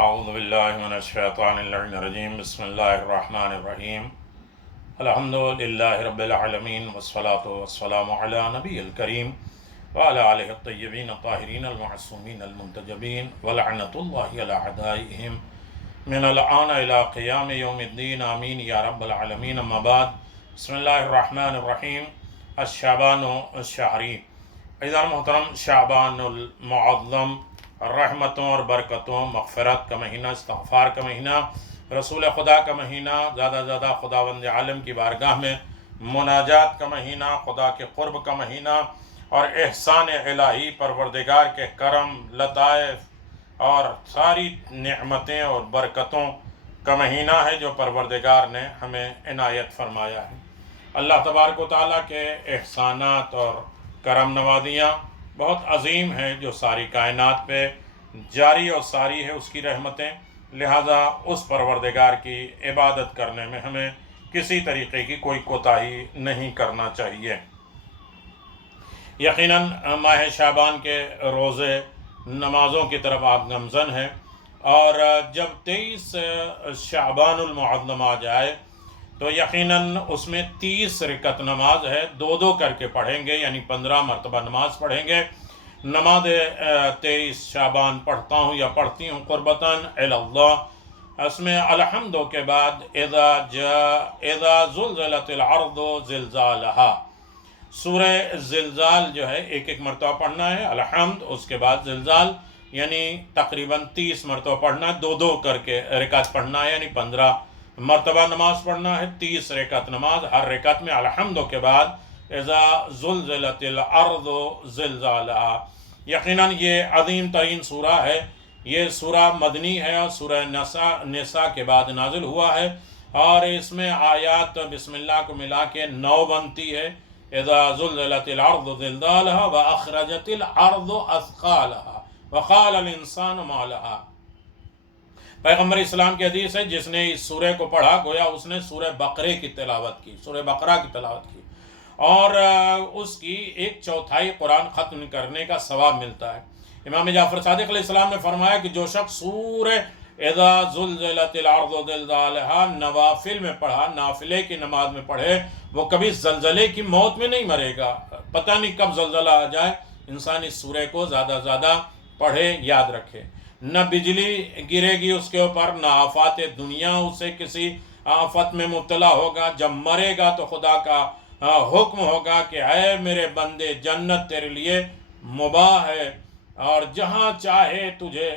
اعوذ باللہ من الشیطان اللعین الرجیم بسم اللہ الرحمن الرحیم الحمد للہ رب العالمین والصلاة والسلام علی نبی الکریم وعلی آلہ الطیبین الطاہرین المعصومین المنتجبین ولعنۃ اللہ علی اعدائہم من الآن الى قیام یوم الدین آمین یا رب العالمین. اما بعد، بسم اللہ الرحمن الرحیم. الشعبان الشہری، عزیزان محترم، شعبان المعظم رحمتوں اور برکتوں، مغفرت کا مہینہ، استغفار کا مہینہ، رسول خدا کا مہینہ، زیادہ زیادہ خداوند عالم کی بارگاہ میں مناجات کا مہینہ، خدا کے قرب کا مہینہ اور احسان الہی، پروردگار کے کرم، لطائف اور ساری نعمتیں اور برکتوں کا مہینہ ہے جو پروردگار نے ہمیں عنایت فرمایا ہے. اللہ تبارک و تعالیٰ کے احسانات اور کرم نوازیاں بہت عظیم ہیں جو ساری کائنات پہ جاری اور ساری ہے اس کی رحمتیں. لہٰذا اس پروردگار کی عبادت کرنے میں ہمیں کسی طریقے کی کوئی کوتاہی نہیں کرنا چاہیے. یقیناً ماہ شعبان کے روزے نمازوں کی طرف آپ گامزن ہیں، اور جب 23 شعبان المعظم آ جائے تو یقیناً اس میں 30 رکعت نماز ہے، دو دو کر کے پڑھیں گے، یعنی 15 مرتبہ نماز پڑھیں گے. نماز 23 شعبان پڑھتا ہوں یا پڑھتی ہوں قربتاً الی اللہ. اس میں الحمد کے بعد اذا زلزلت الارض زلزالہا، سورہ زلزال جو ہے ایک ایک مرتبہ پڑھنا ہے، الحمد، اس کے بعد زلزال، یعنی تقریباً 30 مرتبہ پڑھنا ہے، دو دو کر کے رکعت پڑھنا ہے، یعنی 15 مرتبہ نماز پڑھنا ہے، 30 رکعت نماز. ہر رکعت میں الحمد کے بعد اذا زلزلت الارض زلزالہا. یقیناً یہ عظیم ترین سورہ ہے. یہ سورہ مدنی ہے اور سورہ نساء کے بعد نازل ہوا ہے، اور اس میں آیات بسم اللہ کو ملا کے 9 بنتی ہے. اذا زلزلت الارض زلزالہا واخرجت الارض اثقالہا وقال الانسان ما لہا. پیغمبر اسلام کی حدیث ہے، جس نے اس سورہ کو پڑھا گویا اس نے سورہ بقرہ کی تلاوت کی، سورہ بقرہ کی تلاوت کی، اور اس کی 1/4 قرآن ختم کرنے کا ثواب ملتا ہے. امام جعفر صادق علیہ السلام نے فرمایا کہ جو شخص سورہ اذا زلزلت الارض زلزالہا نوافل میں پڑھا، نافلے کی نماز میں پڑھے، وہ کبھی زلزلے کی موت میں نہیں مرے گا. پتہ نہیں کب زلزلہ آ جائے. انسان اس سورہ کو زیادہ زیادہ پڑھے، یاد رکھے. نہ بجلی گرے گی اس کے اوپر، نہ آفات دنیا اسے کسی آفت میں مبتلا ہوگا. جب مرے گا تو خدا کا حکم ہوگا کہ اے میرے بندے، جنت تیرے لیے مباح ہے، اور جہاں چاہے تجھے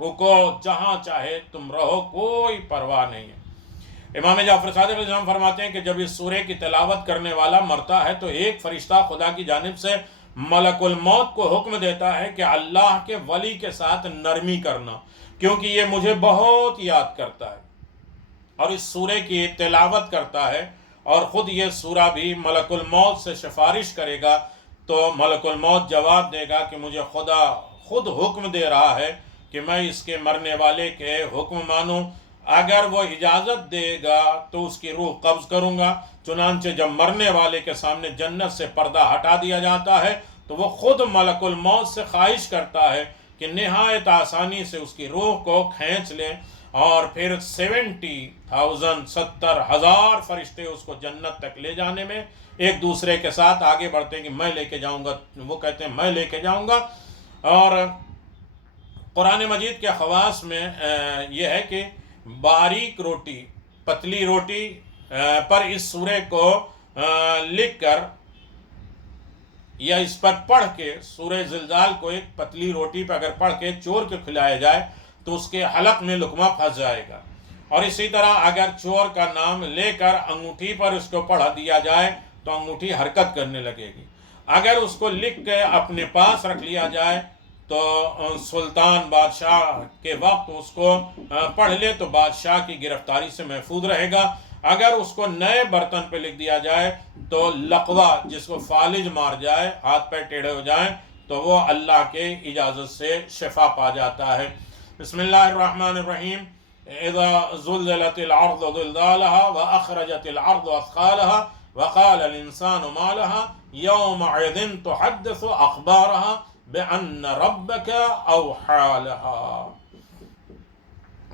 رکو، جہاں چاہے تم رہو، کوئی پرواہ نہیں ہے. امام جعفر صادق علیہ السلام فرماتے ہیں کہ جب اس سورہ کی تلاوت کرنے والا مرتا ہے تو ایک فرشتہ خدا کی جانب سے ملک الموت کو حکم دیتا ہے کہ اللہ کے ولی کے ساتھ نرمی کرنا، کیونکہ یہ مجھے بہت یاد کرتا ہے اور اس سورہ کی تلاوت کرتا ہے. اور خود یہ سورہ بھی ملک الموت سے سفارش کرے گا تو ملک الموت جواب دے گا کہ مجھے خدا خود حکم دے رہا ہے کہ میں اس کے مرنے والے کے حکم مانوں. اگر وہ اجازت دے گا تو اس کی روح قبض کروں گا. چنانچہ جب مرنے والے کے سامنے جنت سے پردہ ہٹا دیا جاتا ہے تو وہ خود ملک الموت سے خواہش کرتا ہے کہ نہایت آسانی سے اس کی روح کو کھینچ لے، اور پھر 70,000 فرشتے اس کو جنت تک لے جانے میں ایک دوسرے کے ساتھ آگے بڑھتے ہیں کہ میں لے کے جاؤں گا، وہ کہتے ہیں میں لے کے جاؤں گا. اور قرآن مجید کے خواص میں یہ ہے کہ باریک روٹی، پتلی روٹی پر اس سورہ کو لکھ کر یا اس پر پڑھ کے، سورہ زلزال کو ایک پتلی روٹی پر اگر پڑھ کے چور کے کھلایا جائے تو اس کے حلق میں لقمہ پھنس جائے گا. اور اسی طرح اگر چور کا نام لے کر انگوٹھی پر اس کو پڑھا دیا جائے تو انگوٹھی حرکت کرنے لگے گی. اگر اس کو لکھ کے اپنے پاس رکھ لیا جائے تو سلطان بادشاہ کے وقت اس کو پڑھ لے تو بادشاہ کی گرفتاری سے محفوظ رہے گا. اگر اس کو نئے برتن پہ لکھ دیا جائے تو لقوہ، جس کو فالج مار جائے، ہاتھ پیر ٹیڑھے ہو جائیں، تو وہ اللہ کے اجازت سے شفا پا جاتا ہے. بسم اللہ الرحمن الرحیم. اذا زلزلت الارض زلزالها واخرجت الارض اثقالها وقال الانسان ما لها يومئذ تحدث اخبارها بان ربك اوحى لها.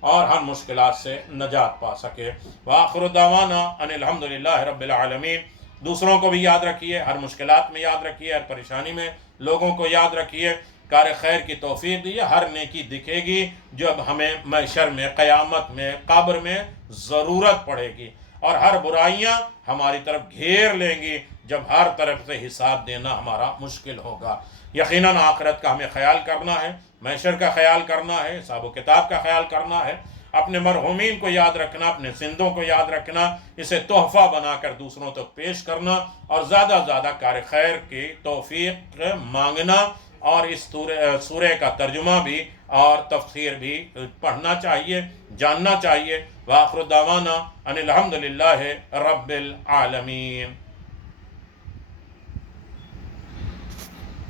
اور ہر مشکلات سے نجات پا سکے۔ وآخر دعوانا ان الحمدللہ رب العالمین۔ دوسروں کو بھی یاد رکھیے، ہر مشکلات میں یاد رکھیے، ہر پریشانی میں لوگوں کو یاد رکھیے۔ کار خیر کی توفیق دیے، ہر نیکی دکھے گی جب ہمیں محشر میں، قیامت میں، قبر میں ضرورت پڑے گی، اور ہر برائیاں ہماری طرف گھیر لیں گی جب ہر طرف سے حساب دینا ہمارا مشکل ہوگا۔ یقیناً آخرت کا ہمیں خیال کرنا ہے، محشر کا خیال کرنا ہے، حساب و کتاب کا خیال کرنا ہے، اپنے مرحومین کو یاد رکھنا، اپنے زندوں کو یاد رکھنا، اسے تحفہ بنا کر دوسروں تک پیش کرنا، اور زیادہ زیادہ کار خیر کی توفیق مانگنا، اور اس سورہ کا ترجمہ بھی اور تفسیر بھی پڑھنا چاہیے، جاننا چاہیے۔ وآخر دعوانا ان الحمدللہ رب العالمین۔